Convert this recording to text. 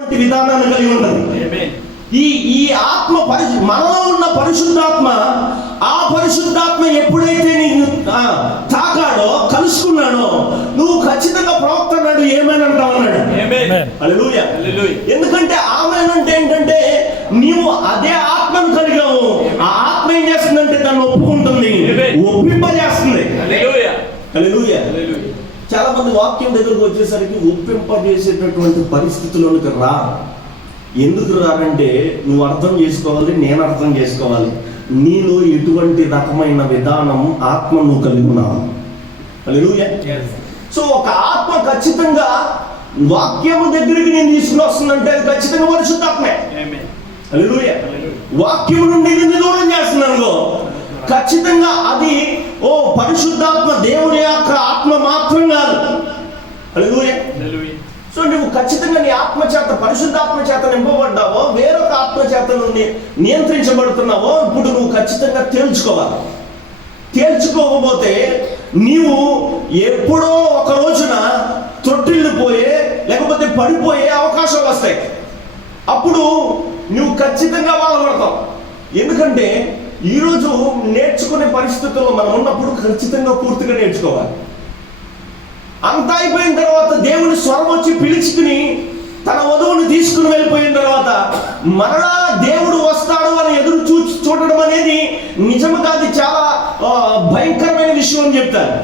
విధానాన్ని కలిగి ఉంటుంది. ఈ ఆత్మ మనలో ఉన్న పరిశుద్ధాత్మ, ఆ పరిశుద్ధాత్మ ఎప్పుడైతే నీకు తాకాడో, కలుసుకున్నాడో, నువ్వు ఖచ్చితంగా ప్రవక్త అన్నాడు ఏమైనా అంటావు అన్నాడు. హల్లెలూయా. ఎందుకంటే ఆమేన్ అంటే ఏంటంటే నీవు అదే ఆత్మను కలిగావు. ఆ ఆత్మ ఏం చేస్తుందంటే దాన్ని ఒప్పుకుంటుంది, ఒప్పింపజేస్తుంది. హల్లెలూయా. చాలా మంది వాక్యం దగ్గరకు వచ్చేసరికి ఒప్పింపజేసేటటువంటి పరిస్థితుల్లోనికి రా. ఎందుకు రారంటే నువ్వు అర్థం చేసుకోవాలి, నేను అర్థం చేసుకోవాలి, నీలో ఎటువంటి రకమైన విధానం ఆత్మ నువ్వు కలిగి ఉన్నావు. హల్లెలూయా. సో ఒక ఆత్మ ఖచ్చితంగా వాక్యము దగ్గరికి నేను తీసుకుని వస్తుందంటే అది ఖచ్చితంగా పరిశుద్ధాత్మే. హల్లెలూయా. వాక్యము నుండి నిన్ను దూరం చేస్తున్నాను, ఖచ్చితంగా అది పరిశుద్ధాత్మ, దేవుని యొక్క ఆత్మ మాత్రం కాదు. హల్లెలూయా. సో నువ్వు ఖచ్చితంగా నీ ఆత్మ చేత, పరిశుద్ధాత్మ చేత నింపబడ్డావో, వేరొక ఆత్మ చేత నువ్వు నియంత్రించబడుతున్నావో ఇప్పుడు నువ్వు ఖచ్చితంగా తేల్చుకోవాలి. తేల్చుకోకపోతే నీవు ఎప్పుడో ఒక రోజున తొట్టిల్లిపోయే లేకపోతే పడిపోయే అవకాశాలు వస్తాయి. అప్పుడు నువ్వు ఖచ్చితంగా బాధపడతావు. ఎందుకంటే ఈరోజు నేర్చుకునే పరిస్థితుల్లో మనం ఉన్నప్పుడు ఖచ్చితంగా పూర్తిగా నేర్చుకోవాలి. అంతా అయిపోయిన తర్వాత దేవుని స్వరం వచ్చి పిలుచుకుని తన వధువుని తీసుకుని వెళ్ళిపోయిన తర్వాత మరలా దేవుడు వస్తాడు అని ఎదురు చూడడం అనేది నిజంగా అది చాలా భయంకరమైన విషయం అని చెప్తారు.